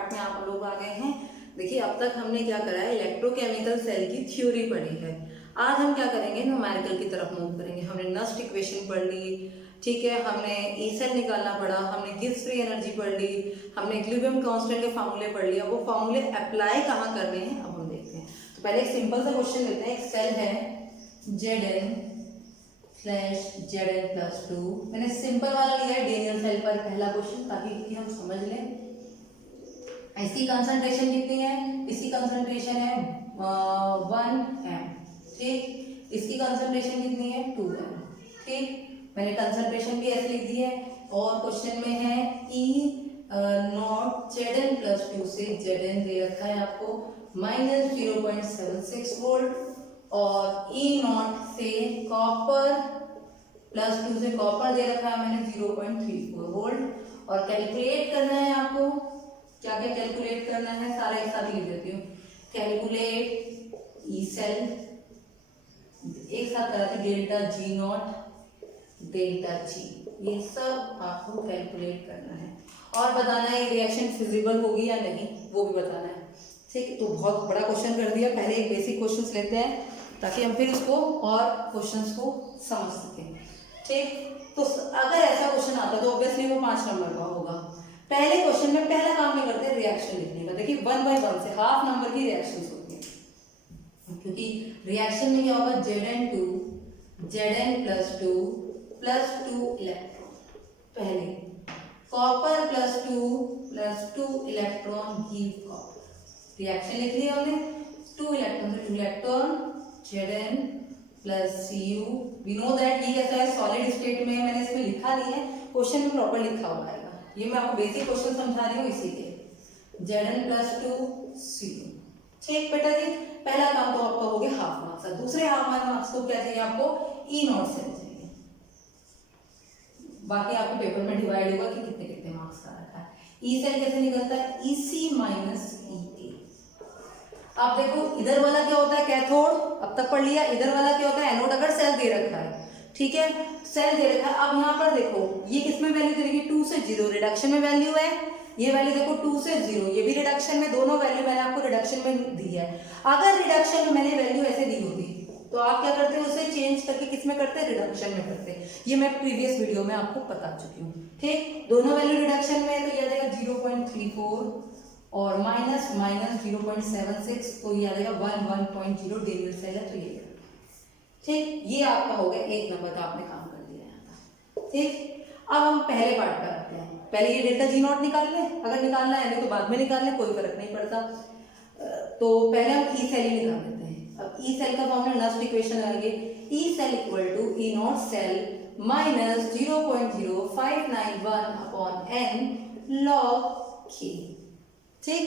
Part में आप लोग आ गए हैं। देखिए अब तक हमने क्या करा है, इलेक्ट्रोकेमिकल सेल की थ्योरी पढ़ी है। आज हम क्या करेंगे, न्यूमेरिकल की तरफ मूव करेंगे। हमने नस्ट इक्वेशन पढ़ ली, ठीक है, हमने ई सेल निकालना पड़ा, हमने गिब्स फ्री एनर्जी पढ़ ली, हमने इक्विलिब्रियम कांस्टेंट के फार्मूले पढ़ लिया। वो फार्मूले अप्लाई कहाँ करने हैं अब हम देखते हैं। तो पहले एक सिंपल सा क्वेश्चन लेते हैं। एक सेल है Zn/Zn+2। मैंने सिंपल वाला लिया है डेनियल सेल पर पहला क्वेश्चन, ताकि हम समझ लें। इसकी कंसंट्रेशन कितनी है, इसकी कंसंट्रेशन है 1m, ठीक। इसकी कंसंट्रेशन कितनी है 2m, ठीक। मैंने कंसंट्रेशन भी ऐसे लिख दी है। और क्वेश्चन में है E0 Zn+2 से Zn दे रखा है आपको -0.76 वोल्ट, और E0 से कॉपर +2 से कॉपर दे रखा है मैंने 0.34 वोल्ट। और कैलकुलेट करना है आपको, क्या क्या कैलकुलेट करना है सारा एक साथ लिख देती हूँ। कैलकुलेट ई सेल, एक साथ कराते डेल्टा G0 डेल्टा G, ये सब आपको कैलकुलेट करना है और बताना है रिएक्शन फिजिबल होगी या नहीं, वो भी बताना है, ठीक। तो बहुत बड़ा क्वेश्चन कर दिया। पहले एक बेसिक क्वेश्चंस लेते हैं ताकि हम फिर उसको और क्वेश्चंस को समझ सकें, ठीक। तो अगर ऐसा क्वेश्चन आता तो ऑब्वियसली वो 5 नंबर का होगा। पहले क्वेश्चन में पहला काम नहीं करते रिएक्शन लिखने का। देखिए 1 बाय 1 से हाफ नंबर की रिएक्शंस होती हैं, क्योंकि रिएक्शन में क्या होगा, Zn+2 +2 इलेक्ट्रॉन, पहले copper +2 electron give copper. Reaction लिख लिया हमने, 2 इलेक्ट्रॉन से 2 electron Zn+Cu। We know that ये कैसा है, सॉलिड स्टेट में है। मैंने इसमें लिखा नहीं है, क्वेश्चन में प्रॉपर लिखा हुआ है। ये मैं आपको बेसिक क्वेश्चन समझा रही हूँ इसीलिए। Zn+2Cu, ठीक बेटा जी। पहला काम तो आपका हो गया हाफ मार्क्स। दूसरे हाफ मार्क्स को क्या चाहिए आपको, E0 सेल चाहिए। बाकी आपको पेपर में डिवाइड होगा कि कितने कितने मार्क्स का रखा है। ई सेल कैसे निकलता है, EC - EA। आप देखो इधर वाला क्या होता है, कैथोड, अब तक पढ़ लिया। इधर वाला क्या होता है, एनोड। अगर सेल दे रखा है, ठीक है, सेल दे रखा है। अब यहाँ पर देखो ये किसमें वैल्यू दे रखी, 2 से 0 रिडक्शन में वैल्यू है। ये वैल्यू देखो 2 से 0, ये भी रिडक्शन में, दोनों वैल्यू मैंने आपको रिडक्शन में दी है। अगर रिडक्शन में मैंने वैल्यू ऐसे दी होती तो आप क्या करते, उसे चेंज करके किसमें करते, रिडक्शन में करते। ये मैं प्रीवियस वीडियो में आपको बता चुकी हूँ, ठीक। दोनों वैल्यू रिडक्शन में है तो ये आ जाएगा 0.34 और -0.76, तो ये आ जाएगा 1.0 डेनियल सेल है, तो ये, ठीक। ये आपका हो गया 1 नंबर का, आपने काम कर दिया यहाँ का, ठीक। अब हम पहले पार्ट पर आते हैं। पहले ये डेल्टा G0 निकाल लें, अगर निकालना है, नहीं तो बाद में निकाल लें, कोई फर्क नहीं पड़ता। तो पहले हम ई सेल ही निकाल लेते हैं। अब ई सेल का फॉर्मूला नस्ट इक्वेशन लगाएंगे, E cell equal to E0 cell -0.0591/n log K, ठीक।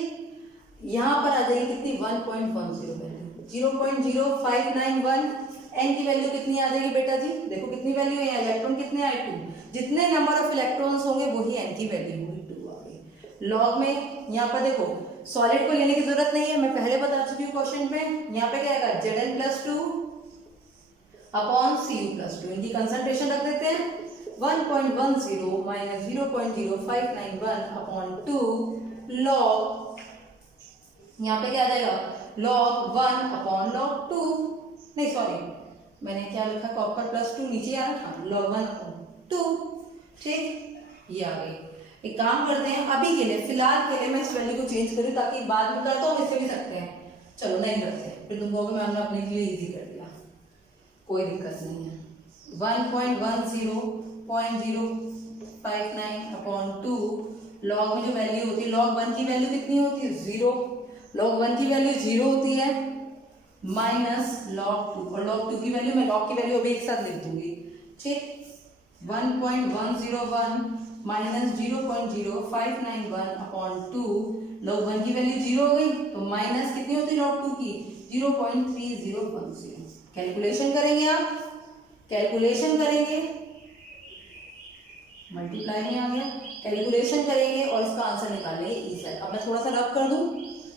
यहाँ पर आ जाएगी कितनी, 1.10 वैल्यू। 0.0591 n की वैल्यू कितनी आ जाएगी बेटा जी, देखो कितनी वैल्यू है, इलेक्ट्रॉन कितने आए 2, जितने नंबर ऑफ इलेक्ट्रॉन्स होंगे वही n की वैल्यू होगी, 2 आ गई। लॉग में यहाँ पर देखो सॉलिड को लेने की जरूरत नहीं है, मैं पहले बता चुकी हूँ क्वेश्चन में। यहाँ पे क्या आएगा, Zn+2 अपॉन Cu+2, इनकी कंसंट्रेशन रख देते हैं 1.10 -0.0591/2 लॉग, यहाँ पे क्या आ जाएगा, log 1 अपॉन log 2, नहीं सॉरी मैंने क्या लिखा, कॉपर +2 नीचे आ रहा, log 1 अपॉन 2, ठीक। ये आ गई। एक काम करते हैं, अभी के लिए फिलहाल के लिए मैं इस वैल्यू को चेंज करूँ, ताकि बाद में करता हूँ, इससे भी सकते हैं। चलो नहीं करते, फिर तुम कहोगे मैंने अपने लिए इजी कर दिया, कोई दिक्कत नहीं है। 1.10.059/2 लॉग में जो वैल्यू होती है, log 1 की वैल्यू कितनी होती है, 0। log 1 की वैल्यू 0 होती है, माइनस log 2, और log 2 की वैल्यू, मैं log की वैल्यू अभी एक साथ लिख दूंगी, ठीक। 1.101 माइनस 0.0591/2 log 1 की वैल्यू 0 हो गई, तो माइनस कितनी होती है log 2 की, 0.3010। कैलकुलेशन करेंगे, आप कैलकुलेशन करेंगे, मल्टीप्लाई नहीं आ गया, कैलकुलेशन करेंगे और इसका आंसर निकालेंगे ई सेल। अब मैं थोड़ा सा रब कर दूं,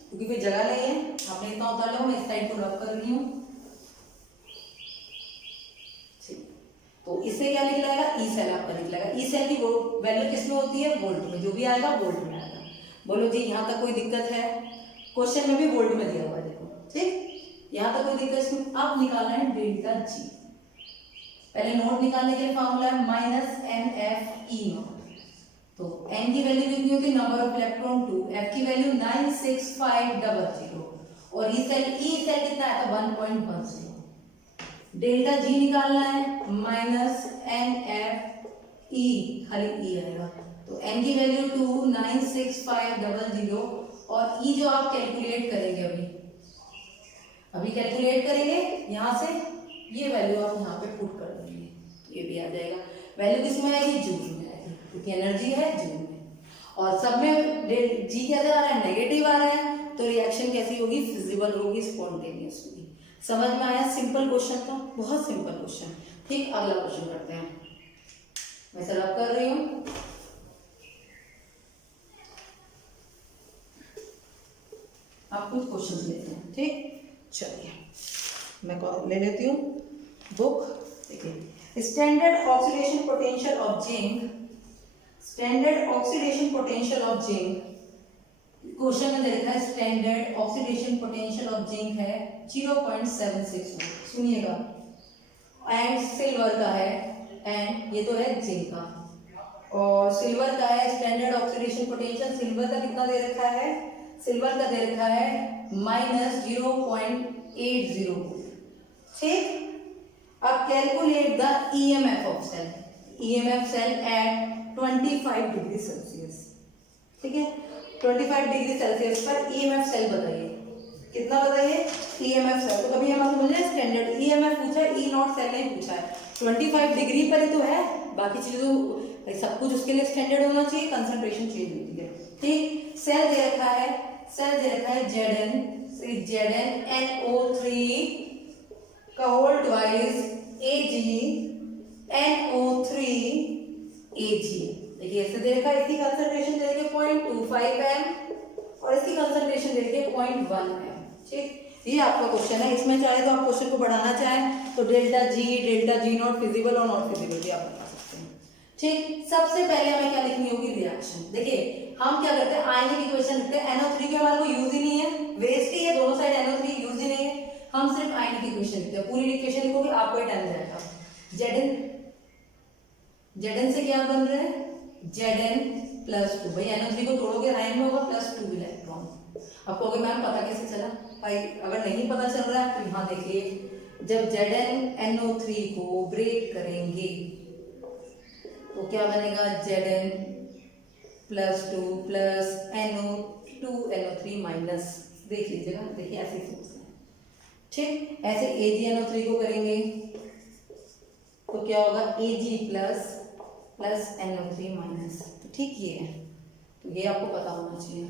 क्योंकि कोई जगह नहीं है, आपने इतना उतार लो, मैं इस साइड को रब कर रही हूँ, तो इससे क्या निकलेगा, ई सेल आपका निकलेगा। ई सेल की वैल्यू किसमें होती है, वोल्ट में, जो भी आएगा वोल्ट में आएगा। बोलो जी यहाँ तक कोई दिक्कत है? क्वेश्चन में भी बोल्ड में दिया हुआ है देखो, ठीक, यहाँ तक कोई दिक्कत नहीं। अब निकालना है डेल्टा जी। पहले नोट निकालने के लिए फॉर्मूला है minus n F E naught. तो n की वैल्यू कितनी होती है, नंबर ऑफ इलेक्ट्रॉन 2, f की वैल्यू 96500 और ई सेल कितना है तो 1.10। डेल्टा जी निकालना है माइनस एन एफ ई, खाली ई आएगा। तो n की वैल्यू 2 96500 और ई जो आप कैलकुलेट करेंगे अभी कैलकुलेट करेंगे यहाँ से, ये वैल्यू आप यहाँ पे पुट कर देंगे, ये भी आ जाएगा। वैल्यू किसमें आएगी, जूल में आएगी, क्योंकि एनर्जी है जूल में। और सब में जी कैसे आ रहा है, नेगेटिव आ रहा है, तो रिएक्शन कैसी होगी, फिजिबल होगी, स्पॉन्टेनियस होगी। समझ में आया? सिंपल क्वेश्चन था, बहुत सिंपल क्वेश्चन। ठीक, अगला क्वेश्चन करते हैं। मैं सॉल्व कर रही हूँ। आप कुछ क्वेश्चन लेते हैं, ठीक, चलिए मैं ले लेती हूँ बुक। देखिए, standard oxidation potential of zinc, standard oxidation potential of zinc, question में दे रखा है standard oxidation potential of zinc है 0.76 वोल्ट, सुनिएगा, एंड सिल्वर का है, एंड ये तो है जिंक का, और सिल्वर का है स्टैंडर्ड ऑक्सीडेशन पोटेंशियल, सिल्वर का कितना दे रखा है, सिल्वर का दे रखा है -0.80 वोल्ट, ठीक। अब calculate the EMF of cell, EMF cell at 25 degree Celsius, ठीक है, 25 डिग्री सेल्सियस पर ईएमएफ सेल बताइए, कितना बताइए ईएमएफ सेल। तो कभी हमारे मुझे स्टैंडर्ड ईएमएफ पूछा है, ई नॉट सेल नहीं पूछा है। 25 डिग्री पर ही तो है, बाकी चीजें तो सब कुछ उसके लिए स्टैंडर्ड होना चाहिए, कंसंट्रेशन चेंज होती है, ठीक। सेल दे रखा है, सेल दे रखा है Zn NO3 का होल ट्वाइस AgNO3 Ag। देखिए ऐसे दे रखा है, इसकी कंसंट्रेशन दे रखी है 0.25 m और इसकी कंसंट्रेशन दे रखी है 0.1 m, ठीक। ये आपका क्वेश्चन है, इसमें चाहे तो आप क्वेश्चन को बढ़ाना चाहें तो डेल्टा जी नॉट फिजिबल और नॉट फिजिबल भी आप बता सकते हैं, ठीक। सबसे पहले हमें क्या लिखनी होगी, रिएक्शन। देखिए हम क्या करते हैं, आयनिक इक्वेशन लिखते हैं, NO3 के हमारे को यूज ही नहीं है, वेस्ट ही है, दोनों साइड NO3 यूज ही नहीं है, हम सिर्फ आयनिक इक्वेशन लिखते हैं। पूरी इक्वेशन लिखोगे आपको ही टाइम जाएगा। Zn से क्या बन रहा है, Zn +2, भाई NO3 को तोड़ोगे आयन में होगा +2 इलेक्ट्रॉन। अब कहोगे मैम पता कैसे चला, भाई अगर नहीं पता चल रहा है तो यहाँ देखिए, जब Zn NO3 को ब्रेक करेंगे तो क्या बनेगा, Zn +2 प्लस NO2 माइनस, देख लीजिएगा, देखिए ऐसे सोचते हैं, ठीक। ऐसे AgNO3 को करेंगे तो क्या होगा, Ag प्लस NO3 माइनस, तो ठीक ये है, तो ये आपको पता होना चाहिए।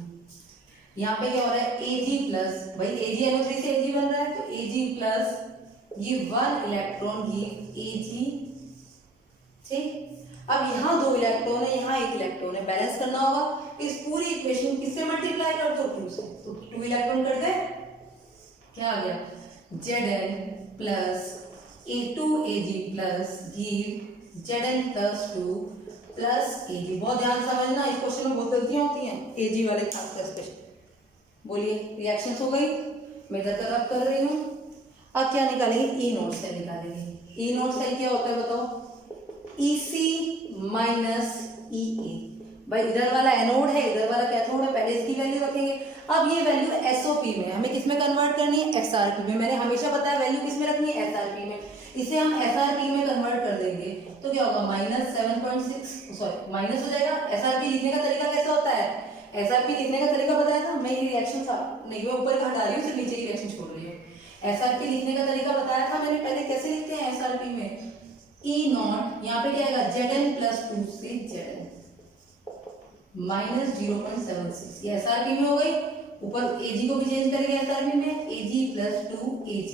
यहाँ पे क्या हो रहा है, Ag प्लस, भाई AgNO3 से Ag बन रहा है, तो Ag प्लस ये 1 इलेक्ट्रॉन गिव Ag, ठीक। अब यहाँ 2 इलेक्ट्रॉन है, यहाँ 1 इलेक्ट्रॉन है, बैलेंस करना होगा। इस पूरी इक्वेशन किससे मल्टीप्लाई कर दो, 2 से, तो 2 इलेक्ट्रॉन कर दे, क्या आ गया, Zn plus A2Ag plus give Zn +2 plus Ag। बहुत ध्यान से समझना, इस क्वेश्चन में बहुत गलतियां होती हैं, Ag वाले खासकर स्पेशल। बोलिए रिएक्शन हो गई, मैं इधर का रब कर रही हूँ। अब क्या निकालेंगे, ई नोट सेल निकालेंगे। ई नोट सेल क्या होता है बताओ, EC माइनस EA। भाई इधर वाला एनोड है, इधर वाला कैथोड है, पहले इसकी वैल्यू रखेंगे। अब ये वैल्यू SOP में, हमें किस में कन्वर्ट करनी है, SRP में। मैंने हमेशा बताया वैल्यू किस में रखनी है, SRP में। इसे हम SRP में कन्वर्ट कर देंगे तो क्या होगा, -7.6, सॉरी माइनस हो जाएगा। SRP लिखने का तरीका कैसा होता है, SRP लिखने का तरीका बताया था मैं, ये रिएक्शन था नहीं, मैं ऊपर का हटा रही हूँ, सिर्फ नीचे की रिएक्शन छोड़ रही हूँ। SRP लिखने का तरीका बताया था मैंने पहले, कैसे लिखते हैं SRP में, E नॉट, यहाँ पे क्या आएगा, Zn +2 से Zn -0.76, ये SRP में हो गई। ऊपर Ag को भी चेंज करेंगे SRP में, Ag +2 Ag,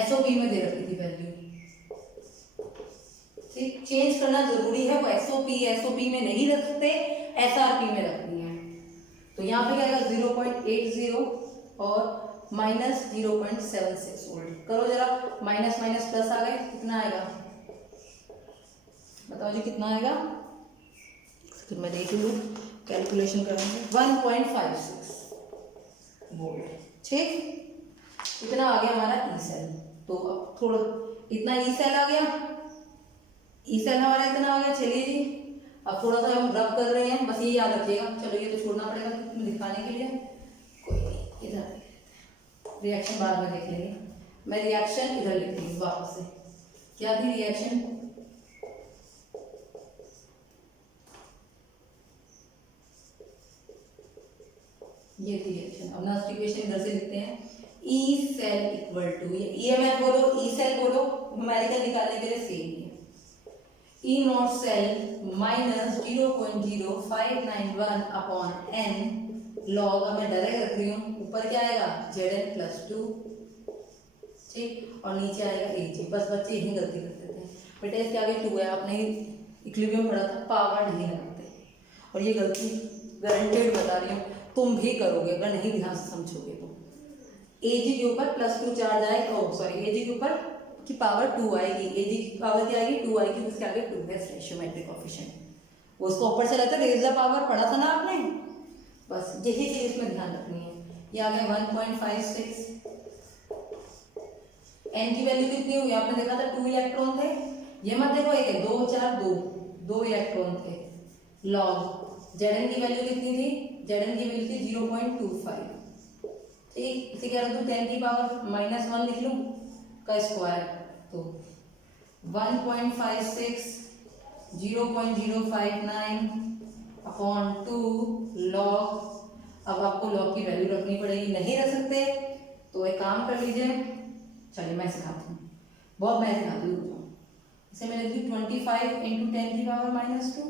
SOP में दे रखी थी वैल्यू, ठीक। चेंज करना जरूरी है, वो SOP में नहीं रखते, SRP में रखनी है। तो यहाँ पे क्या आएगा, 0.80 और -0.76 वोल्ट। करो जरा, माइनस माइनस प्लस आ गए, कितना आएगा बताओ जी, कितना आएगा, मैं देख लूँ, कैलकुलेशन करेंगे 1.56 वोल्ट। ठीक, इतना आ गया हमारा ई सेल। तो अब थोड़ा इतना ई सेल आ गया, ई सेल हमारा इतना आ गया। चलिए जी, अब थोड़ा सा हम रब कर रहे हैं, बस ये याद रखिएगा। चलो ये तो छोड़ना पड़ेगा क्योंकि दिखाने के लिए, कोई नहीं, इधर रिएक्शन बाद में देख लेंगे। मैं रिएक्शन इधर लिख दूंगी वापस से। क्या थी रिएक्शन? ये थी रिएक्शन। अब नेक्स्ट इक्वेशन इधर से लिखते हैं, ई सेल इक्वल टू, ये ईएमएफ बोलो, ई सेल बोलो, न्यूमेरिकल निकालने के लिए सेम है। E nought cell minus 0.0591 upon n log, अब मैं डायरेक्ट रख रही हूँ, ऊपर क्या आएगा Zn+2, ठीक, और नीचे आएगा Ag। बस बच्चे यही गलती करते थे, बेटा इसके आगे 2 है, आपने इक्विलिब्रियम पढ़ा था, पावर नहीं लगाते, और ये गलती गारंटेड बता रही हूँ तुम भी करोगे अगर नहीं ध्यान से समझोगे तो। Ag के ऊपर +2 चार्ज आएगा, सॉरी Ag के ऊपर की पावर 2 आएगी, Ag की पावर क्या आएगी 2 आएगी, उसके आगे 2 है रेशियोमेट्रिक कोएफिशिएंट, वो उसको ऊपर से रहता है रेज़ द पावर, पढ़ा था ना आपने। बस यही चीज इसमें ध्यान रखनी है। ये आ गया 1.56। एन की वैल्यू कितनी हुई आपने देखा था 2 इलेक्ट्रॉन थे, ये मत देखो एक है 2 4 2 इलेक्ट्रॉन थे। लॉग Zn की वैल्यू कितनी थी? Zn की वैल्यू थी 0.25, ठीक, इसे क्या रख दूं 10 की पावर -1 लिख लूं का स्क्वायर, तो 1.56 0.059 अपॉन 2 लॉग। अब आपको लॉग की वैल्यू रखनी पड़ेगी, नहीं रख सकते तो एक काम कर लीजिए, चलिए मैं सिखाती हूँ, बहुत मैं सिखाती हूँ। इसे मैं लिख दूँ 25 × 10 की पावर -2,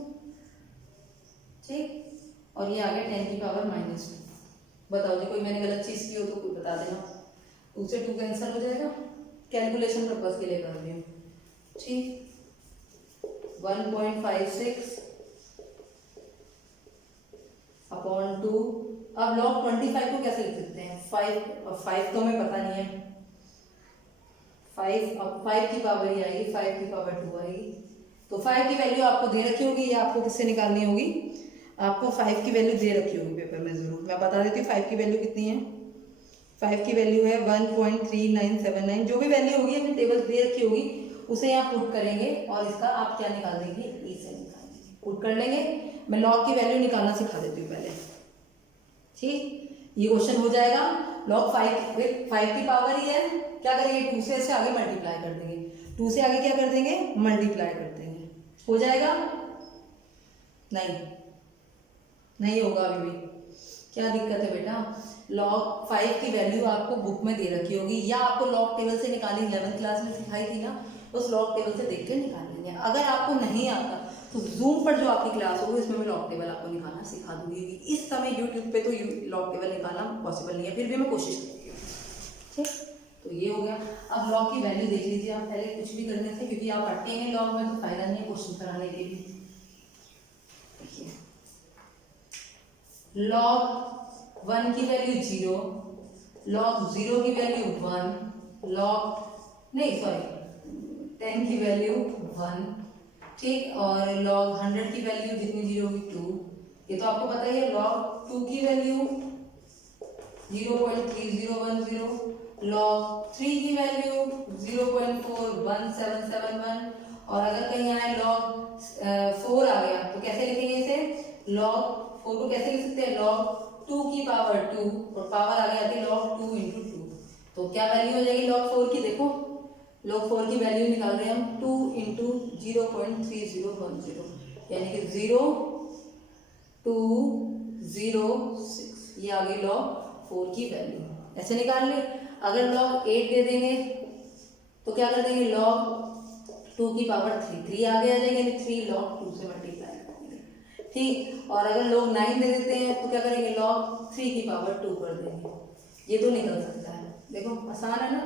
ठीक, और ये आ गया 10 की पावर -2। बताओ जी, कोई मैंने गलत चीज़ की हो तो कोई बता देना, 2 से 2 कैंसिल हो जाएगा, कैलकुलेशन पर्पज के लिए कर रही हूँ, ठीक। 1.56 अपॉन 2, अब लॉग 25 को कैसे लिख सकते हैं? 5 तो हमें पता नहीं है, 5 अब 5 की पावर ही आएगी, 5 की पावर 2 आएगी, तो 5 की वैल्यू आपको दे रखी होगी, या आपको किससे निकालनी होगी? आपको 5 की वैल्यू दे रखी होगी पेपर में, जरूर मैं बता देती हूँ 5 की वैल्यू कितनी है। 5 की वैल्यू है 1.3979, जो भी वैल्यू होगी अपनी टेबल दे रखी होगी उसे यहाँ पुट करेंगे, और इसका आप क्या निकाल देंगे? ई से निकाल देंगे, पुट कर लेंगे। मैं लॉग की वैल्यू निकालना सिखा देती हूँ पहले, ठीक, ये क्वेश्चन हो जाएगा। लॉग 5 की पावर ही है, क्या करेंगे 2 से ऐसे आगे मल्टीप्लाई कर देंगे, 2 से आगे क्या कर देंगे? मल्टीप्लाई कर देंगे, हो जाएगा? नहीं होगा अभी भी, क्या दिक्कत है बेटा? लॉग 5 की वैल्यू आपको बुक में दे रखी होगी, या आपको लॉग टेबल से निकालनी 11th क्लास में सिखाई थी ना, उस लॉग टेबल से देख के निकाल लेंगे। अगर आपको नहीं आता तो जूम पर जो आपकी क्लास होगी इसमें मैं लॉग टेबल आपको निकालना सिखा दूंगी। इस समय यूट्यूब पे तो लॉग टेबल निकालना पॉसिबल नहीं है, फिर भी मैं कोशिश करूँगी, ठीक। तो ये हो गया। अब लॉग की वैल्यू देख लीजिए आप, पहले कुछ भी करने से, क्योंकि आप अटके हैं लॉग में तो फायदा नहीं है क्वेश्चन कराने के लिए। देखिए लॉग 1 की वैल्यू 0, लॉग 0 की वैल्यू 1, लॉग 10 की वैल्यू 1, ठीक, और लॉग 100 की वैल्यू जितनी 0 होगी 2, ये तो आपको पता ही है। लॉग 2 की वैल्यू 0.3010, लॉग 3 की वैल्यू 0.41771, और अगर कहीं आए लॉग 4 आ गया तो कैसे लिखेंगे इसे? लॉग 4 को कैसे लिख सकते हैं? लॉग 2 की पावर 2, और पावर आ गया थी log 2 × 2, तो क्या वैल्यू हो जाएगी log 4 की? देखो log 4 की वैल्यू निकाल रहे हैं हम, 2 × 0.3010, यानी कि 0.206, ये आ गई log 4 की वैल्यू। ऐसे निकाल ले। अगर log 8 दे देंगे तो क्या कर देंगे? log 2 की पावर 3 आगे आ जाएंगे, 3 log 2 से मल्टीप्लाई करेंगे, ठीक। और अगर log 9 दे देते हैं तो क्या करेंगे? log 3 की पावर 2 कर देंगे, ये तो निकल सकता है। देखो आसान है ना,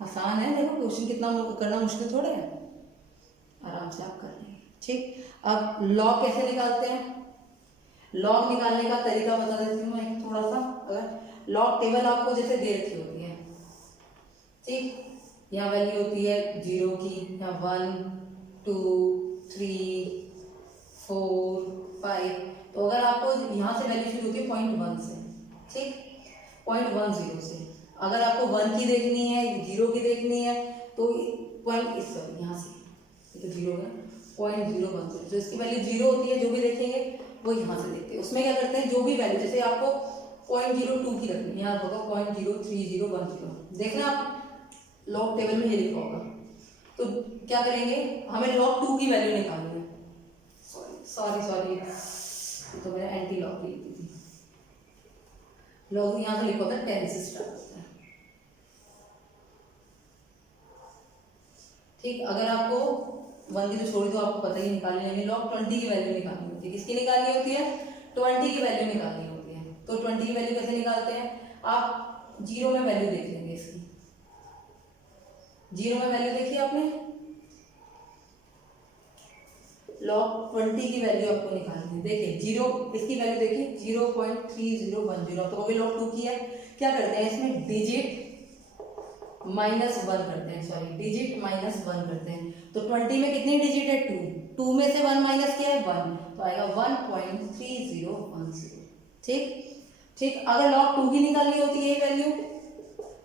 आसान है। देखो क्वेश्चन कितना करना मुश्किल थोड़ा है, आराम से आप कर लेंगे, ठीक। अब log कैसे निकालते हैं? log निकालने का तरीका बता देती हूँ मैं थोड़ा सा। अगर log टेबल आपको जैसे दे रखी होती है, ठीक, यहाँ वैल्यू होती है 0 की, यहाँ 1 2 3 4 5, तो अगर आपको यहाँ से वैल्यू शुरू होती है 0.1 से, ठीक, 0.10 से, अगर आपको 1 की देखनी है, 0 की देखनी है, तो सॉरी यहाँ से ये तो 0 है, 0.010, जो इसकी वैल्यू 0 होती है जो भी देखेंगे वो यहाँ से देखते हैं। उसमें क्या करते हैं, जो भी वैल्यू, जैसे आपको 0.02 की रखनी है, यहाँ होगा 0.03010, देखना आप लॉग टेबल में ये लिखा होगा। तो क्या करेंगे, हमें log 2 की वैल्यू निकालनी है, सॉरी तो मैंने एंटी लॉग की लिखी थी, लॉग यहाँ से लिखा होता है 10 से स्टार्ट होता है, ठीक। अगर आपको 1 की तो छोड़ी तो आपको पता ही निकालनी है, log 20 की वैल्यू निकालनी होती है। किसकी निकालनी होती है, 20 की वैल्यू निकालनी होती है। तो 20 की वैल्यू कैसे निकालते हैं, आप 0 में वैल्यू देख लेंगे इसकी, 0 में वैल्यू देखी आपने, log 20 की वैल्यू आपको निकालनी है। देखिए 0, इसकी वैल्यू देखिए 0.3010, तो वो log 2 की है। क्या करते हैं इसमें, डिजिट -1 करते हैं, सॉरी डिजिट -1 करते हैं। तो 20 में कितनी डिजिट है, 2 में से 1 माइनस किया है 1, तो आएगा 1.3010, ठीक। अगर log 2 की निकालनी होती है ये वैल्यू,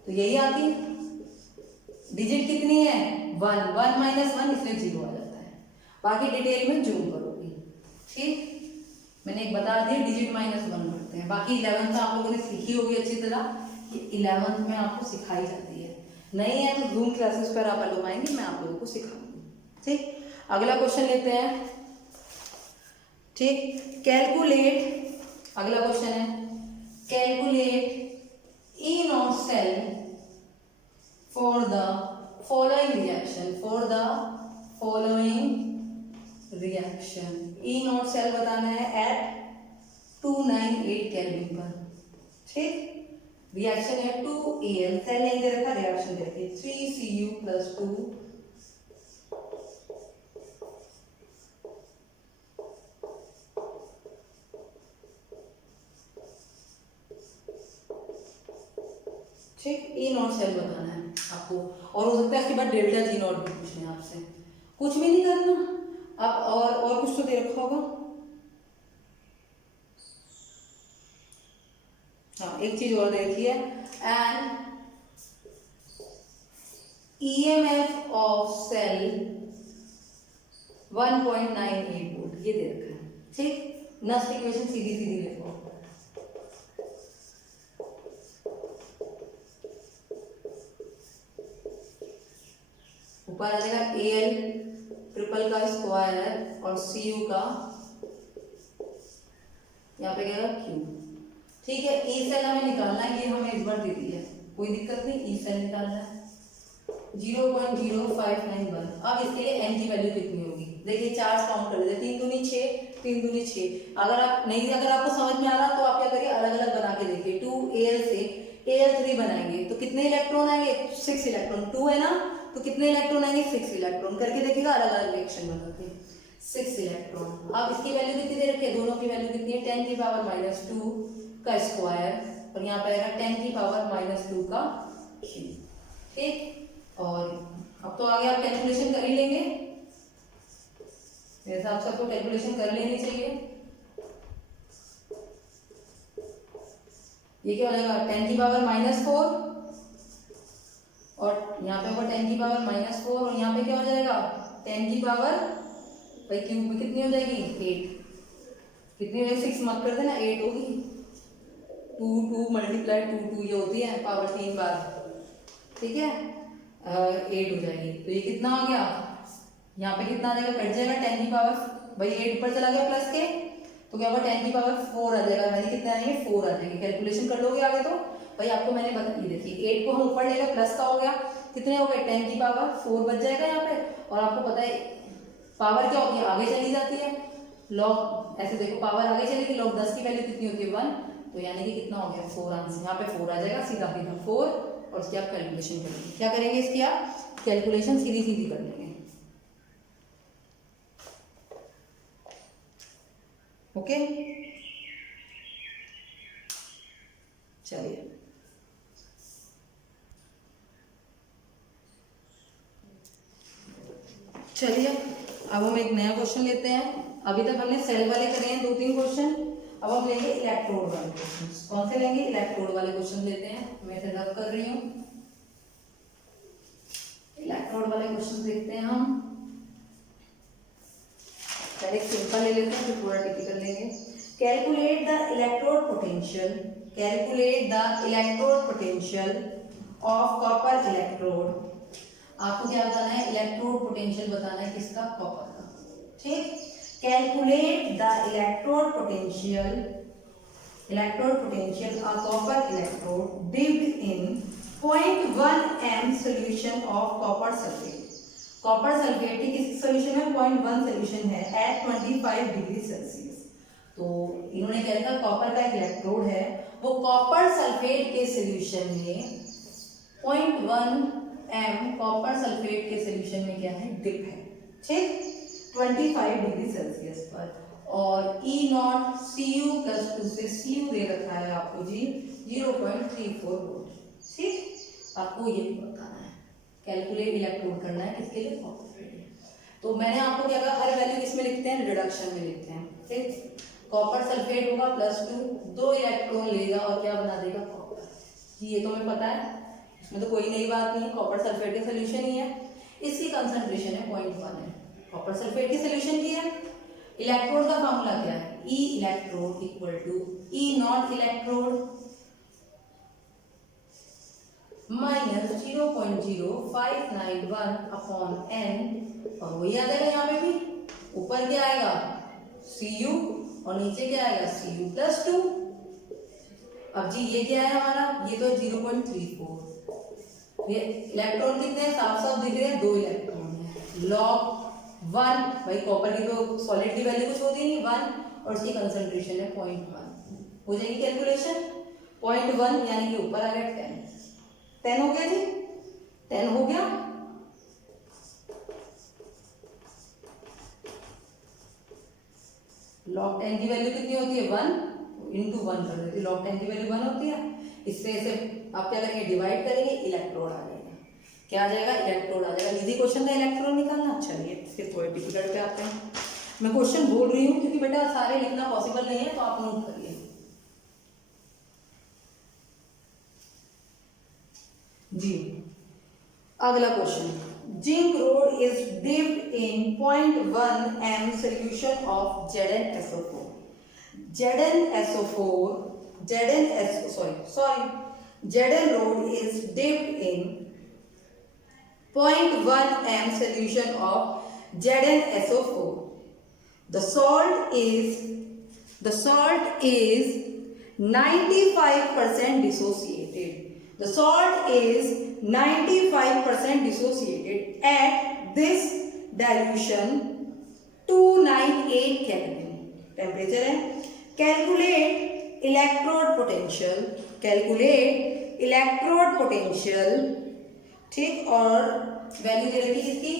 तो यही आती है, डिजिट कितनी है 1, 1 माइनस 1 इसलिए 0 आ जाता है। बाकी डिटेल में जूम करोगे, ठीक। मैंने एक बता दिया, डिजिट -1 करते हैं। बाकी 11th में आप लोगों ने सीखी होगी अच्छी तरह, कि 11th में आपको सिखाई जाती है, नहीं है तो जूम क्लासेस पर आप लोग आएंगे, मैं आप लोगों को सिखाऊंगी, ठीक। अगला क्वेश्चन लेते हैं, ठीक। कैलकुलेट, अगला क्वेश्चन है, calculate E0 cell for the following reaction, E0 cell बताना है एट 298 केल्विन पर, ठीक। रिएक्शन है 2Al, सेल नहीं दे रखा, रिएक्शन दे रखी है 3Cu+2 ठीक। E0 सेल बताना है आपको, और हो सकता है इसके बाद डेल्टा G0 भी पूछना है आपसे, कुछ भी नहीं करना अब, और कुछ तो दे रखा होगा, हाँ एक चीज और दे रखी है, and EMF of cell 1.98 volt, ये दे रखा है, ठीक। नेक्स्ट इक्वेशन सीधी लिखो, ऊपर आ जाएगा Al ट्रिपल का स्क्वायर और Cu का यहाँ पे क्या Q, ठीक है। E सेल हमें निकालना है, ये हमें इस बार दे दी है, कोई दिक्कत नहीं, E सेल निकालना है 0.0591। अब इसके लिए n की वैल्यू कितनी होगी, देखिए 4 काउंट कर लेते, 3 दूनी 6, 3 दूनी 6। अगर आपको समझ में आ रहा तो आप क्या करिए, अलग अलग बना के देखिए, 2Al से Al3 बनाएंगे तो कितने इलेक्ट्रॉन आएंगे, 6 इलेक्ट्रॉन, 2 है ना, तो कितने इलेक्ट्रॉन आएंगे, 6 इलेक्ट्रॉन, करके देखिएगा अलग अलग रिएक्शन बना के, 6 इलेक्ट्रॉन। अब इसकी वैल्यू कितनी दे रखी है, दोनों की वैल्यू कितनी है, 10⁻²² का स्क्वायर, और यहाँ पे आएगा 10⁻² का क्यूब, ठीक। और अब तो आगे आप कैलकुलेशन कर ही लेंगे, मेरे हिसाब से आपको कैलकुलेशन कर लेनी चाहिए। ये क्या हो जाएगा, 10⁻⁻4, और यहाँ पे होगा 10⁻⁻4, और यहाँ पे क्या हो जाएगा 10 भाई क्यूब में कितनी हो जाएगी 8, कितनी हो जाएगी 6 मत कर देना, 8 होगी, 2 मल्टीप्लाई 2 ये होती है पावर 3 बार, ठीक है, 8 हो जाएगी। तो ये कितना हो गया, यहाँ पे कितना आ जाएगा, कट जाएगा 10 भाई 8 ऊपर चला गया प्लस के, तो क्या होगा 10⁻4 आ जाएगा, यानी कितने आएंगे 4 आ जाएंगे। कैलकुलेशन कर लोगे आगे तो भाई, आपको मैंने बता दी, देखिए 8 को हम ऊपर ले गए, प्लस का हो गया, कितने हो गए 10⁻4 बच जाएगा यहाँ पे। और आपको पता है पावर क्या होती है, आगे चली जाती है, लॉग ऐसे देखो पावर आगे चलेगी, लॉग 10 की वैल्यू कितनी होती है 1, तो यानी कि कितना हो गया 4 आंसर, यहाँ पे 4 आ जाएगा सीधा 4, और इसकी आप कैलकुलेशन करेंगे, क्या करेंगे इसकी आप कैलकुलेशन सीधी कर लेंगे, ओके। चलिए अब हम एक नया क्वेश्चन लेते हैं। अभी तक हमने सेल वाले करे हैं 2-3 क्वेश्चन, अब हम लेंगे इलेक्ट्रोड वाले क्वेश्चन। कौन से लेंगे? इलेक्ट्रोड वाले क्वेश्चन लेते हैं। मैं इसे रब कर रही हूँ। इलेक्ट्रोड वाले क्वेश्चन देखते हैं हम। पहले एक सिंपल ले लेते हैं फिर थोड़ा डिफिकल्ट लेंगे। Calculate the electrode potential, calculate the electrode potential of copper electrode. आपको क्या बताना है? इलेक्ट्रोड पोटेंशियल बताना है किसका? कॉपर का। ठीक, calculate the electrode potential, electrode potential of copper electrode dipped in 0.1 m solution of copper sulphate. Copper sulphate की किस सॉल्यूशन में? 0.1 सॉल्यूशन है एट 25 डिग्री सेल्सियस। तो इन्होंने क्या लिखा? कॉपर का एक इलेक्ट्रोड है, वो कॉपर सल्फेट के सॉल्यूशन में 0.1 m कॉपर सल्फेट के सॉल्यूशन में क्या है? डिप है। ठीक, 25 डिग्री सेल्सियस पर। और ई नॉट Cu प्लस 2 से Cu दे रखा है आपको जी 0.34 वोल्ट। ठीक, आपको ये बताना है, कैलकुलेट इलेक्ट्रोड करना है किसके लिए? कॉपर के लिए। तो मैंने आपको क्या कहा? हर वैल्यू किसमें लिखते हैं? रिडक्शन में लिखते हैं। ठीक, कॉपर सल्फेट होगा +2, 2 इलेक्ट्रॉन लेगा और क्या बना देगा? कॉपर। ये तो हमें पता है, इसमें तो कोई नई बात नहीं है, कॉपर सल्फेट का सोल्यूशन ही है। इसकी कंसंट्रेशन है 0.1 है, कॉपर सल्फेट की सोल्यूशन की है। इलेक्ट्रोड का फॉर्मूला क्या है? E electrode equal to E not electrode minus 0.0591 upon n। और वही आ जाएगा यहाँ पे भी, ऊपर क्या आएगा? Cu और नीचे क्या आएगा? Cu plus 2। अब जी ये क्या है हमारा? ये तो 0.34। ये इलेक्ट्रॉन कितने हैं? साफ साफ दिख रहे हैं, 2 इलेक्ट्रॉन है। लॉग 1, भाई कॉपर की तो सॉलिड की वैल्यू कुछ होती नहीं, 1 और इसकी कंसंट्रेशन है 0.1। हो जाएगी कैलकुलेशन। 0.1 यानी कि ऊपर आ गया 10 हो गया जी, 10 हो गया। log 10 की वैल्यू कितनी होती है? 1 इंटू 1 कर देते, log 10 की वैल्यू 1 होती है। इससे ऐसे आप क्या करेंगे? डिवाइड करेंगे, इलेक्ट्रोड आ जाएगा। क्या आ जाएगा? इलेक्ट्रोड आ जाएगा। इजी क्वेश्चन था इलेक्ट्रोड निकालना। चलिए फिर थोड़े डिफिकल्ट पे आते हैं। मैं क्वेश्चन बोल रही हूँ क्योंकि बेटा सारे लिखना पॉसिबल नहीं है, तो आप नोट करिए। जी अगला question, zinc road is dipped in 0.1 m solution of ZnSO4। Zn road is dipped in 0.1 m solution of ZnSO4. The salt is 95% dissociated. The salt is 95% dissociated at this dilution 298 Kelvin. Temperature है। Calculate electrode potential. Calculate electrode potential. ठीक, और value दे रखी किसकी?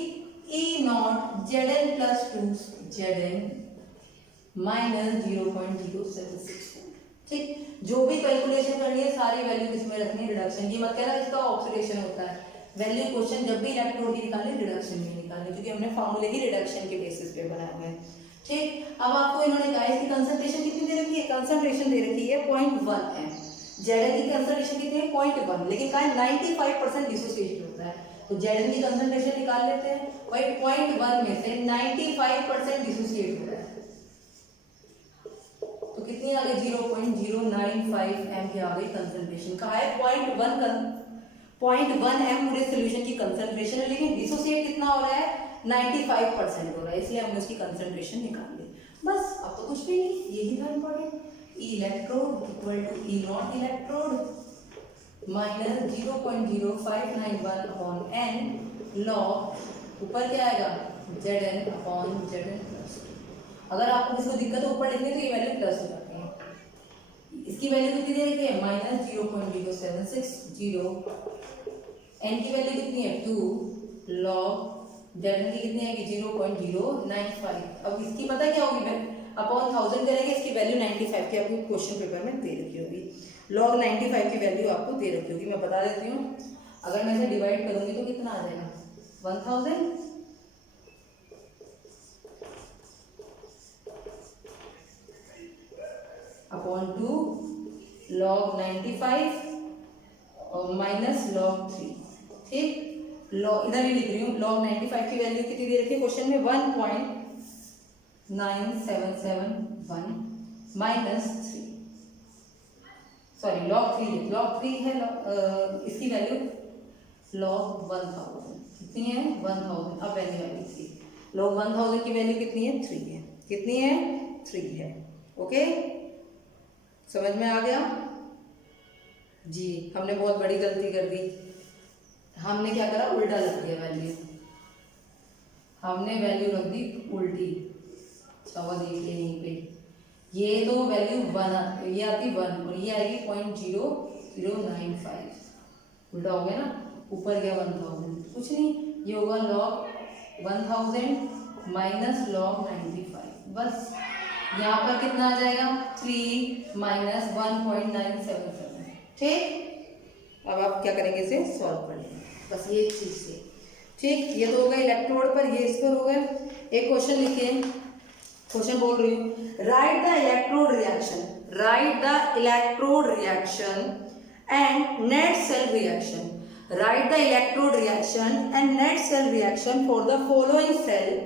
E not Zn plus 2 Zn minus 0.076। ठीक, जो भी calculation करनी है सारी वैल्यू किसमें रखनी है? रिडक्शन की। मत कहना इसका ऑक्सीडेशन होता है। वैल्यू क्वेश्चन जब भी इलेक्ट्रोड की निकालें रिडक्शन में निकालें, क्योंकि हमने फॉर्मूले ही रिडक्शन के बेसिस पे बनाए हुए हैं। ठीक, अब आपको इन्होंने कहा इसकी कंसंट्रेशन कितनी दे रखी है? कंसंट्रेशन दे रखी है 0.1 m। Zn की कंसंट्रेशन कितनी है? 0.1, लेकिन कहा 95% डिसोसिएट होता है, तो Zn की कंसंट्रेशन निकाल लेते हैं। भाई 0.1 में से 95% डिसोसिएट हो रहा है, तो कितनी आ गई? 0.095 m की आ गई कंसंट्रेशन। कहा है 0.1 m पूरे सोल्यूशन की कंसंट्रेशन है, लेकिन डिसोसिएट कितना हो रहा है? 95% हो रहा है, इसलिए हमने उसकी कंसंट्रेशन निकाल ली। बस, अब तो कुछ भी नहीं, यही था important. Electrode equal to E not electrode minus 0.0591 upon n log ऊपर क्या आएगा? Zn upon Zn plus 2। अगर आपको किसी को दिक्कत है ऊपर लिखने तो ये वैल्यू प्लस हो जाती है। इसकी वैल्यू कितनी दे रखी है? माइनस 0.0760। n की वैल्यू कितनी है? 2 लॉग Zn की कितनी आएगी? 0.095। अब इसकी पता क्या होगी? अपॉन 1000 करेंगे, इसकी वैल्यू 95 की आपको क्वेश्चन पेपर में दे रखी होगी। लॉग 95 की वैल्यू आपको दे रखी होगी, मैं बता देती हूँ। अगर मैं इसे डिवाइड करूंगी तो कितना आ जाएगा? 1000 अपॉन 2 log 95 और माइनस log 3। ठीक, लॉग इधर ही लिख रही हूँ। log 95 की वैल्यू कितनी दे रखी है क्वेश्चन में? 1.9771 माइनस 3, सॉरी log 3 है। इसकी वैल्यू log 1000 कितनी है? 1000। अब वैल्यू आई थी log 1000 की वैल्यू कितनी है? 3 है। कितनी है? 3 है। ओके, समझ में आ गया जी? हमने बहुत बड़ी गलती कर दी। हमने क्या करा? उल्टा रख दिया वैल्यू। हमने वैल्यू रख दी उल्टी। चलो देखिए यहीं पे, ये तो वैल्यू 1, ये आती 1 और ये आएगी 0.0095। उल्टा हो गया ना, ऊपर गया 1000। कुछ नहीं, ये होगा log 1000 माइनस log 95। बस यहाँ पर कितना आ जाएगा? 3 माइनस 1.977। ठीक, अब आप क्या करेंगे? इसे सॉल्व कर लेंगे बस ये चीज से। ठीक, ये तो हो गया इलेक्ट्रोड पर, ये इस पर हो गया। एक क्वेश्चन लिखिए। क्वेश्चन बोल रही हूँ, write the electrode reaction and net cell reaction. Write the electrode reaction and net cell reaction for the following cell,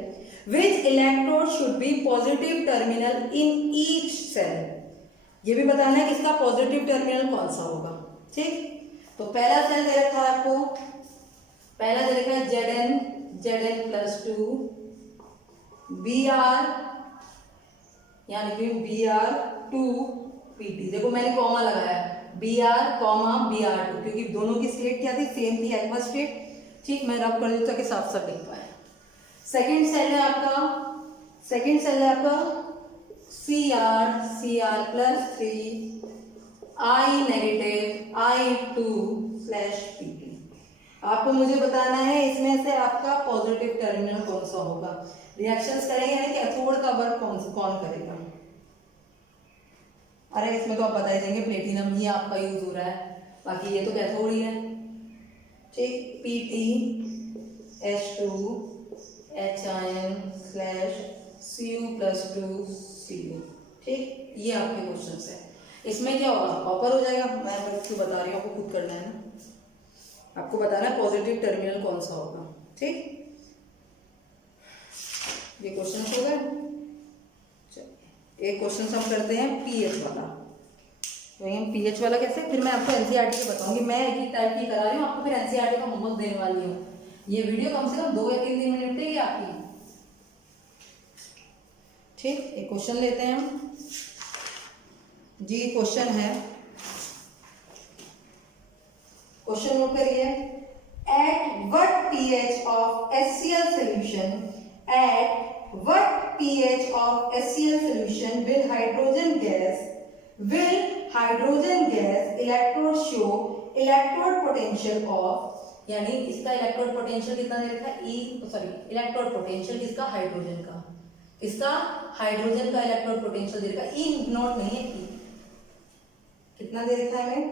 which electrode should be positive terminal in each cell. ये भी बताना है कि इसका पॉजिटिव टर्मिनल कौन सा होगा। ठीक, तो पहला सेल दे रखा है आपको, पहला दे रखा है Zn +2 Br, यहाँ लिखिए Br2 Pt। देखो मैंने कॉमा लगाया, Br, Br2, क्योंकि दोनों की स्टेट क्या थी? सेम थी, एक्वस स्टेट। ठीक, मैं रब कर देता कि साफ साफ लिख पाए। सेकेंड सेल है आपका Cr+3 I नेगेटिव I2/Pt। आपको मुझे बताना है इसमें से आपका पॉजिटिव टर्मिनल कौन सा होगा। रिएक्शंस करेंगे ना, कैथोड का वर्क कौन करेगा? अरे इसमें तो आप बता ही देंगे, प्लेटिनम ही आपका यूज हो रहा है, बाकी ये तो कैथोड ही है। ठीक, Pth/Cu+2Cu। ठीक, ये आपके क्वेश्चन है। इसमें क्या होगा? कॉपर हो जाएगा। मैं आपको बता रही हूँ, आपको खुद करना है ना, आपको बताना है पॉजिटिव टर्मिनल कौन सा होगा। ठीक, ये क्वेश्चन हो गया। चलिए एक क्वेश्चन हम करते हैं पीएच वाला। तो ये पीएच वाला कैसे, फिर मैं आपको एनसीईआरटी के बताऊंगी। मैं एक ही टाइप की करा रही हूँ, आपको फिर एनसीईआरटी का होमवर्क देने वाली हूँ। ये वीडियो कम से कम 2 या 3 दिन में निपटेगी आपकी। ठीक, एक क्वेश्चन लेते हैं हम जी। क्वेश्चन है, क्वेश्चन नोट करिए। At what pH of HCl solution will hydrogen gas electrode show electrode potential of, यानी इसका इलेक्ट्रोड पोटेंशियल कितना दे रखा है? इलेक्ट्रोड पोटेंशियल किसका? हाइड्रोजन का। किसका? हाइड्रोजन का इलेक्ट्रोड पोटेंशियल दे रखा है। ई नॉट नहीं है, ई कितना दे रखा है हमें?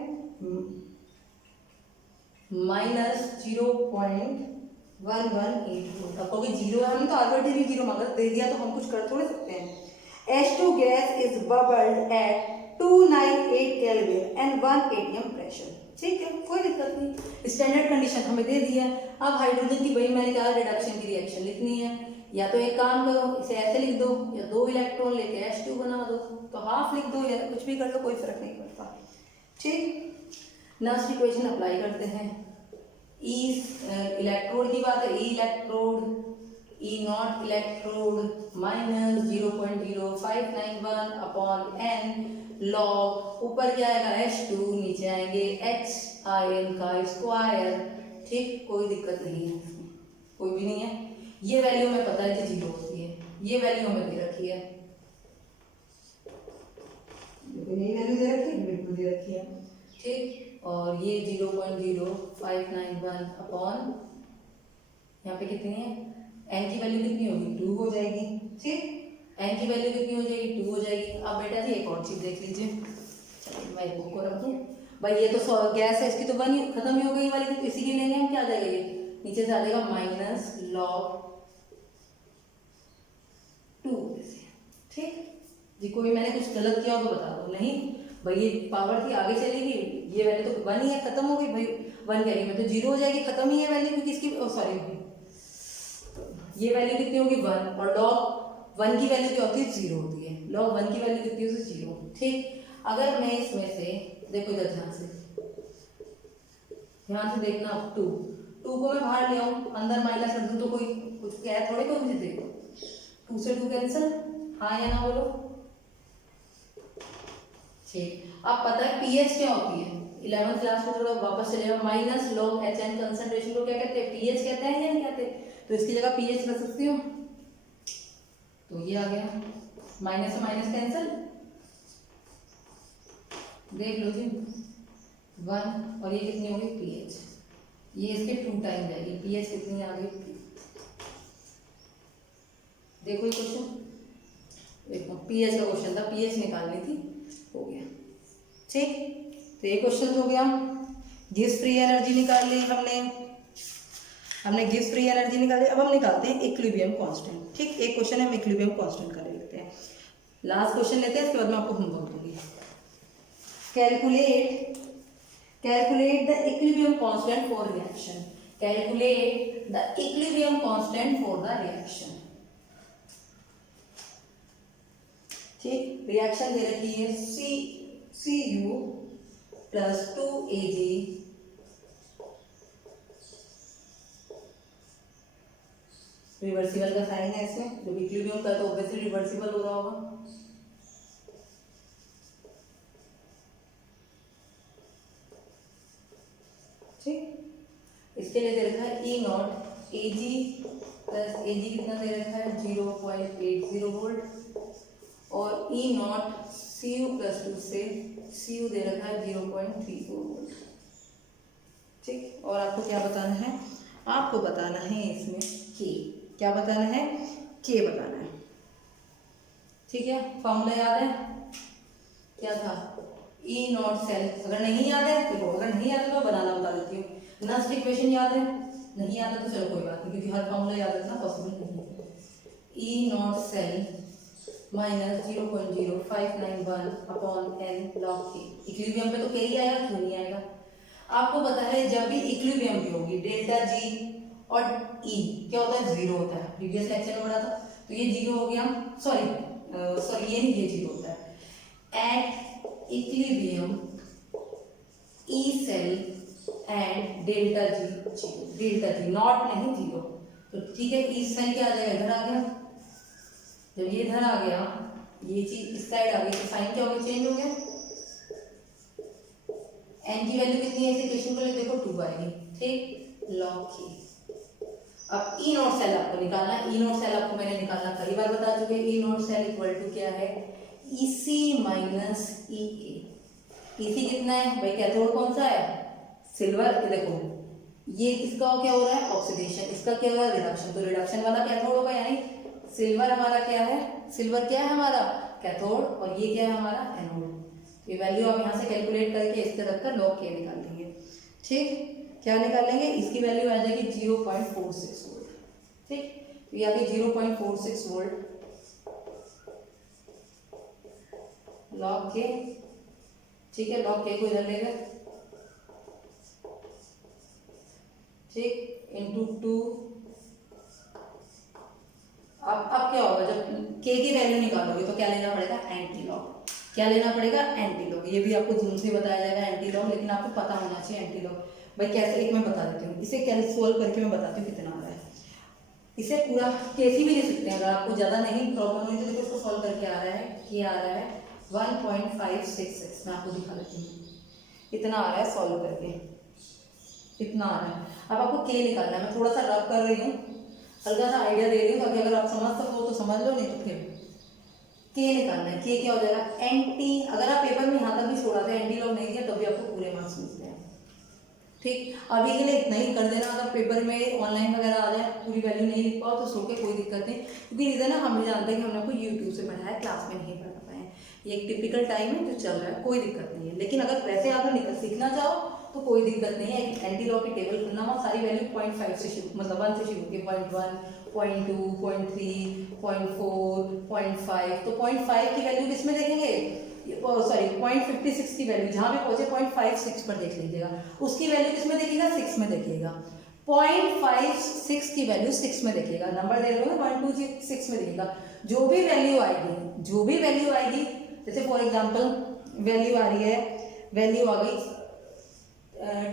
-0.1184। आपको जीरो है, हमने तो आर्बिट्रेरी जीरो मांगा, दे दिया तो हम कुछ कर थोड़े सकते हैं। H2 gas is bubbled at 298 kelvin and 1 atm pressure. ठीक है, कोई दिक्कत नहीं, स्टैंडर्ड कंडीशन हमें दे दी है। अब हाइड्रोजन की वही मैंने कहा रिडक्शन की रिएक्शन लिखनी है, या तो एक काम करो, इसे ऐसे लिख दो, या 2 इलेक्ट्रॉन लेके H2 बना दो, तो हाफ लिख दो या कुछ भी कर लो, कोई फर्क नहीं पड़ता। ठीक, नेक्स्ट इक्वेशन अप्लाई करते हैं। ई इलेक्ट्रोड की बात है, E not electrode minus 0.0591 upon n log, ऊपर क्या आएगा? H2, नीचे आएंगे H आयन का स्क्वायर। ठीक, कोई दिक्कत नहीं है, कोई भी नहीं है। ये वैल्यू हमें पता है कि 0 होती है, ये वैल्यू हमें दे रखी है, यही वैल्यू दे रखी है, बिल्कुल दे रखी है। ठीक, और ये 0.0591 अपॉन यहाँ पे कितनी है? n की वैल्यू कितनी होगी? 2 हो जाएगी। ठीक, n की वैल्यू कितनी हो जाएगी? 2 हो जाएगी। अब बेटा जी एक और चीज देख लीजिए, चलिए मैं बुक को रख दूँ भाई। ये तो गैस है, इसकी तो बन खत्म ही हो गई वाली, तो इसी के लेंगे हम। क्या आ जाएगा? ये नीचे से आ जाएगा -log 2। ठीक, जी कोई मैंने कुछ गलत किया हो तो बता दो। नहीं भाई ये पावर थी आगे चलेगी, ये वैल्यू तो 1 ही है, खत्म हो गई भाई 1 कैरी में तो 0 हो जाएगी, खत्म ही है वैल्यू, क्योंकि इसकी सॉरी ये वैल्यू कितनी होगी 1, और लॉग 1 की वैल्यू क्या होती है 0 होती है, लॉग 1 की वैल्यू कितनी होती है 0। ठीक, अगर मैं इसमें से देखो इधर ध्यान से देखना 2 को मैं बाहर ले आऊँ, अंदर माइनस कर दूँ तो कोई कुछ क्या है थोड़े कोई मुझे देखो, 2 से 2 कैंसिल, हाँ या ना बोलो। ठीक, अब पता है पीएच क्या होती है, 11th क्लास में थोड़ा वापस चले जाओ, minus log H N concentration को क्या कहते हैं, पीएच कहते हैं या नहीं कहते, तो इसकी जगह पीएच रख सकती हूँ, तो ये आ गया माइनस से माइनस कैंसिल, देख लो जी 1 और ये कितनी होगी पीएच, ये इसके 2 टाइम जाएगी, पीएच कितनी आ गई, देखो ये क्वेश्चन, देखो पीएच का क्वेश्चन था, पीएच निकालनी थी, हो गया। ठीक, तो ये क्वेश्चन हो गया, गिब्स फ्री एनर्जी निकाल ली हमने गिब्स फ्री एनर्जी निकाली। अब हम निकालते हैं इक्विलिब्रियम कांस्टेंट। ठीक, एक क्वेश्चन है हम इक्विलिब्रियम कांस्टेंट का ले लेते हैं, लास्ट क्वेश्चन लेते हैं, इसके बाद मैं आपको होमवर्क दूंगी। Calculate the equilibrium constant for reaction, calculate the equilibrium constant for the reaction. ठीक, रिएक्शन दे रखी है Cu प्लस 2Ag रिवर्सिबल का साइन है इसमें, जब इक्विलिब्रियम का तो ऑब्वियसली रिवर्सिबल हो रहा होगा। ठीक, इसके लिए दे रखा है E0 Ag प्लस Ag कितना दे रखा है 0.80 वोल्ट, और E0 Cu प्लस 2 से Cu दे रखा है 0.34 वोल्ट। ठीक, और आपको क्या बताना है, आपको बताना है इसमें K, क्या बताना है K बताना है। ठीक है, फॉर्मूला याद है क्या था, E0 सेल, अगर नहीं याद है तो अगर नहीं याद है तो बनाना बता देती हूँ, नस्ट इक्वेशन याद है, नहीं याद है तो चलो कोई बात नहीं, क्योंकि हर फॉर्मूला याद रखना पॉसिबल नहीं है। E0 cell minus 0.0591 upon n log K, equilibrium पे तो K ही आएगा, क्यों नहीं आएगा। आपको पता है जब भी इक्विलिब्रियम की होगी डेल्टा G और E क्या होता है 0 होता है, प्रीवियस लेक्चर में पढ़ा था, तो ये 0 हो गया, सॉरी ये नहीं, ये 0 होता है at equilibrium E cell and delta G naught नहीं 0, तो ठीक है E सेल क्या आ जाएगा, इधर आ गया, जब ये इधर आ गया ये चीज इस साइड आ गई तो साइन क्या हो गया, चेंज हो गया, n की वैल्यू कितनी है इस इक्वेशन को देखो 2 आएगी। ठीक, लॉग K। अब E0 सेल आपको निकालना है, E0 सेल आपको मैंने निकालना कई बार बता चुके, E0 सेल इक्वल टू क्या है EC माइनस EA। EC कितना है भाई, कैथोड कौन सा है सिल्वर, देखो ये किसका क्या हो रहा है ऑक्सीडेशन, इसका क्या हो रहा है रिडक्शन, तो रिडक्शन वाला कैथोड होगा, यानी सिल्वर हमारा क्या है, सिल्वर क्या है हमारा कैथोड, और ये क्या है हमारा एनोड। ये वैल्यू आप यहाँ से कैलकुलेट करके इस तरह का लॉग K निकाल लेंगे। ठीक, क्या निकालेंगे, इसकी वैल्यू आ जाएगी 0.46 वोल्ट। ठीक, तो ये आ गई 0.46 वोल्ट लॉग K। ठीक है, लॉग K को इधर ले गए, ठीक, इंटू 2। अब क्या होगा, जब K की वैल्यू निकालोगे तो क्या लेना पड़ेगा एंटी लॉग, क्या लेना पड़ेगा एंटी लॉग, ये भी आपको जून से बताया जाएगा एंटी लॉग, लेकिन आपको पता होना चाहिए एंटी लॉग भाई कैसे, एक मैं बता देती हूँ, इसे कैसे सोल्व करके मैं बताती हूँ कितना आ रहा है, इसे पूरा कैसी भी ले सकते हैं, अगर आपको ज़्यादा नहीं प्रॉब्लम हुई तो देखो इसको सॉल्व करके आ रहा है, ये आ रहा है 1.566, मैं आपको दिखा देती हूँ, इतना आ रहा है सॉल्व करके, इतना आ रहा है। अब आपको K निकालना है, मैं थोड़ा सा रब कर रही हूँ, हल्का सा आइडिया दे रही हूँ ताकि अगर आप समझ सको तो समझ लो, नहीं तो फिर K निकालना है। K क्या हो जाएगा एंटी, अगर आप पेपर में यहाँ तक भी छोड़ा था एंटी लॉग नहीं दिया तब भी आपको पूरे मार्क्स मिलते हैं। ठीक, अभी के लिए इतना ही कर देना, अगर पेपर में ऑनलाइन वगैरह आ जाए पूरी वैल्यू नहीं लिख पाओ तो सो के कोई दिक्कत नहीं, क्योंकि रीज़न है हम भी जानते हैं कि हमने आपको यूट्यूब से पढ़ा है, क्लास में नहीं पढ़ा पाए, ये एक टिपिकल टाइम है जो चल रहा है, कोई दिक्कत नहीं है। लेकिन अगर वैसे अगर सीखना चाहो तो कोई दिक्कत नहीं है। एंटी लॉग की टेबल खुलना हो, सारी वैल्यू 0.5 से शुरू, मतलब 1 से शुरू होती है, 0.1, 0.2, 0.3, 0.4, 0.5। तो 0.5 की वैल्यू किसमें देखेंगे, सॉरी 0.56 की वैल्यू जहाँ पे पहुंचे 0.56 पर देख लीजिएगा, उसकी वैल्यू किसमें देखिएगा, 6 में देखिएगा। 0.56 की वैल्यू 6 में देखिएगा, नंबर दे रहे हो ना 0.26 में देखिएगा। जो भी वैल्यू आएगी, जैसे फॉर एग्जांपल वैल्यू आ रही है, वैल्यू आ गई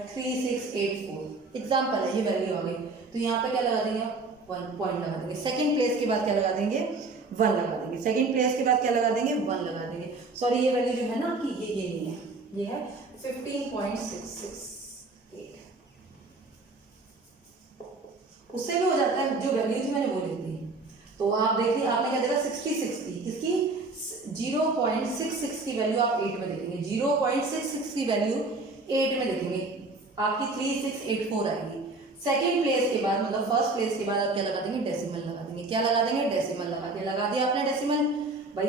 3684, एग्जांपल है, ये वैल्यू आ गई, तो यहाँ पे क्या लगा देंगे, 1 पॉइंट लगा देंगे। सेकंड प्लेस के बाद क्या लगा देंगे, 1 लगा देंगे। सेकंड प्लेस के बाद क्या लगा देंगे, 1 लगा देंगे। सॉरी ये वैल्यू जो है ना आपकी, ये नहीं है, ये है 15.668। उससे भी हो जाता है, जो वैल्यूज मैंने बोली थी। तो आप देखिए, आपने क्या देखा 60 इसकी 0.66 की वैल्यू आप 8 में देखेंगे, 0.66 की वैल्यू 8 में देखेंगे, आपकी 3684 आएगी। सेकेंड प्लेस के बाद, मतलब फर्स्ट प्लेस के बाद आप क्या लगा देंगे, डेसिमल लगा देंगे। क्या लगा देंगे, डेसिमल लगा दिया। लगा दिया आपने डेसिमल, भाई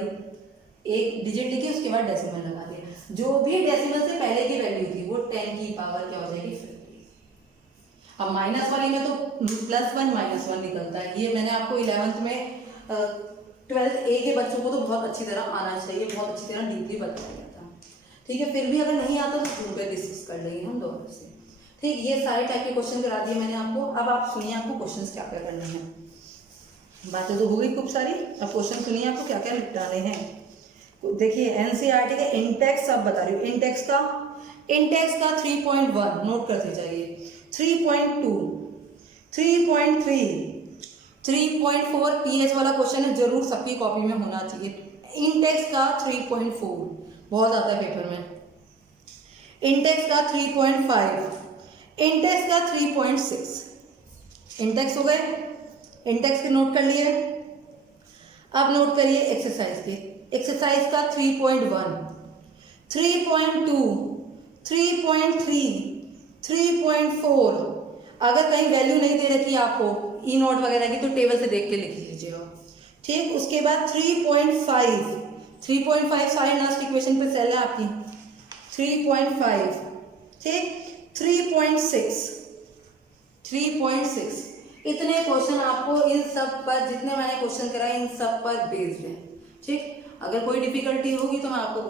एक डिजिट लिखी, उसके बाद डेसिमल लगा दिया। जो भी डेसिमल से पहले की वैल्यू थी वो 10 की पावर क्या हो जाएगी, 50। अब माइनस वाली में तो +1 -1 निकलता है। ये मैंने आपको 11th में 12th A के बच्चों को तो बहुत अच्छी तरह आना चाहिए, बहुत अच्छी तरह डीपली बताया गया था। ठीक है, फिर भी अगर नहीं आता तो ग्रुप पे डिस्कस कर लेंगे हम दोनों से। ठीक, ये सारे टाइप के क्वेश्चन करा दिए मैंने आपको। अब आप सुनिए, आपको क्वेश्चन क्या क्या करने हैं। बातें तो हो गई खूब सारी, अब क्वेश्चन सुनिए आपको क्या क्या निपटाने हैं। देखिए एनसीईआरटी के इंटेक्स आप बता रही हूँ, इंटेक्स का 3.1 नोट करते जाइए, 3.2, 3.3, 3.4 पीएच वाला क्वेश्चन है, जरूर सबकी कॉपी में होना चाहिए। इंटेक्स का 3.4 बहुत आता है पेपर में। इंटेक्स का 3.5, इंटेक्स का 3.6। इंटेक्स हो गए, इंटेक्स के नोट कर लिए। अब नोट करिए एक्सरसाइज के, एक्सरसाइज का 3.1, 3.2, 3.3, 3.4। अगर कहीं वैल्यू नहीं दे रखी आपको ई नोट वगैरह की तो टेबल से देख के लिख लीजिएगा। ठीक, उसके बाद 3.5, 3.5 सारे लास्ट इक्वेशन पे सेल है आपकी, 3.5। ठीक, 3.6, 3.6। इतने क्वेश्चन आपको इन सब पर, जितने मैंने क्वेश्चन कराए इन सब पर बेस्ड है। ठीक, अगर कोई डिफिकल्टी होगी तो मैं आपको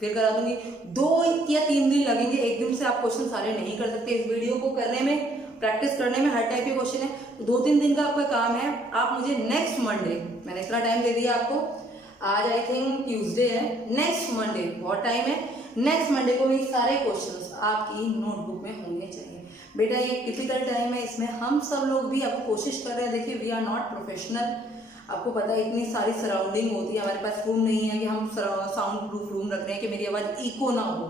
फिर करा दूंगी। 2 या 3 दिन लगेंगे, एक दिन से आप क्वेश्चन सारे नहीं कर सकते। इस वीडियो को करने में, प्रैक्टिस करने में हर टाइप के क्वेश्चन है, तो 2-3 दिन का आपका काम है। आप मुझे नेक्स्ट मंडे, मैंने इतना टाइम दे दिया आपको, आज आई थिंक ट्यूसडे है, नेक्स्ट मंडे बहुत टाइम है, नेक्स्ट मंडे को ये सारे क्वेश्चंस आपकी नोटबुक में होने चाहिए। बेटा ये टिपिकल टाइम है, इसमें हम सब लोग भी अब कोशिश कर रहे हैं। देखिए वी आर नॉट प्रोफेशनल, आपको पता है इतनी सारी सराउंडिंग होती है, हमारे पास रूम नहीं है कि हम साउंड प्रूफ रूम रख रहे हैं कि मेरी आवाज़ इको ना हो।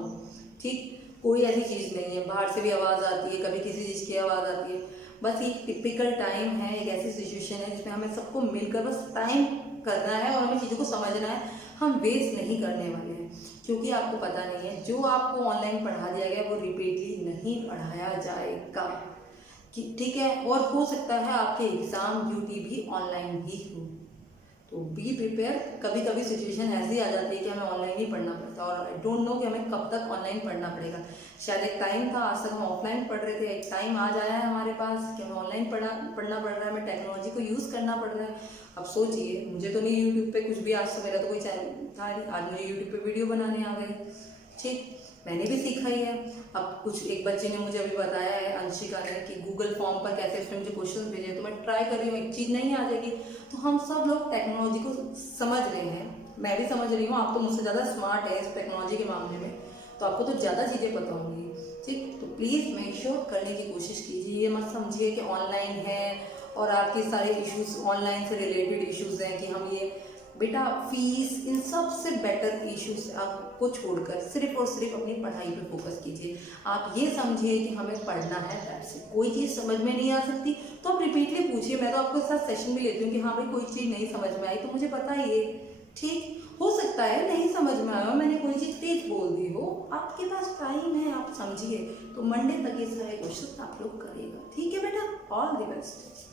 ठीक, कोई ऐसी चीज़ नहीं है, बाहर से भी आवाज़ आती है, कभी किसी चीज़ की आवाज़ आती है। बस एक टिपिकल टाइम है, एक ऐसी सिचुएशन है जिसमें हमें सबको मिलकर बस टाइम करना है और हमें चीज़ों को समझना है। हम वेस्ट नहीं करने वाले हैं, क्योंकि आपको पता नहीं है जो आपको ऑनलाइन पढ़ा दिया गया वो रिपीटली नहीं पढ़ाया जाएगा। ठीक है, और हो सकता है आपके एग्जाम ड्यूटी भी ऑनलाइन ही हो, तो बी प्रिपेयर। कभी कभी सिचुएशन ऐसी आ जाती है कि हमें ऑनलाइन ही पढ़ना पड़ता है, और आई डोंट नो कि हमें कब तक ऑनलाइन पढ़ना पड़ेगा। शायद एक टाइम था, आज तक हम ऑफलाइन पढ़ रहे थे, एक टाइम आज आया है हमारे पास कि हमें ऑनलाइन पढ़ना पड़ रहा है, हमें टेक्नोलॉजी को यूज़ करना पड़ रहा है। अब सोचिए, मुझे तो नहीं यूट्यूब पे कुछ भी, आज तो मेरा तो कोई चैनल था नहीं, आज मुझे यूट्यूब पे वीडियो बनाने आ गई। ठीक, मैंने भी सीखा ही है। अब कुछ एक बच्चे ने मुझे अभी बताया है, अंशिका ने, कि गूगल फॉर्म पर कैसे उसने मुझे क्वेश्चन भेजे, तो मैं ट्राई कर रही हूँ, एक चीज़ नहीं आ जाएगी। तो हम सब लोग टेक्नोलॉजी को समझ रहे हैं, मैं भी समझ रही हूँ, आप तो मुझसे ज़्यादा स्मार्ट है इस टेक्नोलॉजी के मामले में, तो आपको तो ज़्यादा चीज़ें पता होंगी। ठीक, तो प्लीज़ मेक श्योर करने की कोशिश कीजिए। ये मत समझिए कि ऑनलाइन है और आपके सारे इश्यूज ऑनलाइन से रिलेटेड इश्यूज हैं कि हम ये, बेटा फीस, इन सब से बेटर इश्यूज आपको छोड़कर सिर्फ और सिर्फ अपनी पढ़ाई पे फोकस कीजिए। आप ये समझिए कि हमें पढ़ना है, दैट्स इट। कोई चीज़ समझ में नहीं आ सकती तो आप रिपीटली पूछिए। मैं तो आपके साथ सेशन भी लेती हूँ कि हाँ भाई कोई चीज़ नहीं समझ में आई तो मुझे बताइए। ठीक, हो सकता है नहीं समझ में आया, मैंने कोई चीज़ तेज बोल दी हो, आपके पास टाइम है, आप समझिए। तो मंडे तक ये सारे क्वेश्चन आप लोग करिएगा। ठीक है बेटा, ऑल द बेस्ट।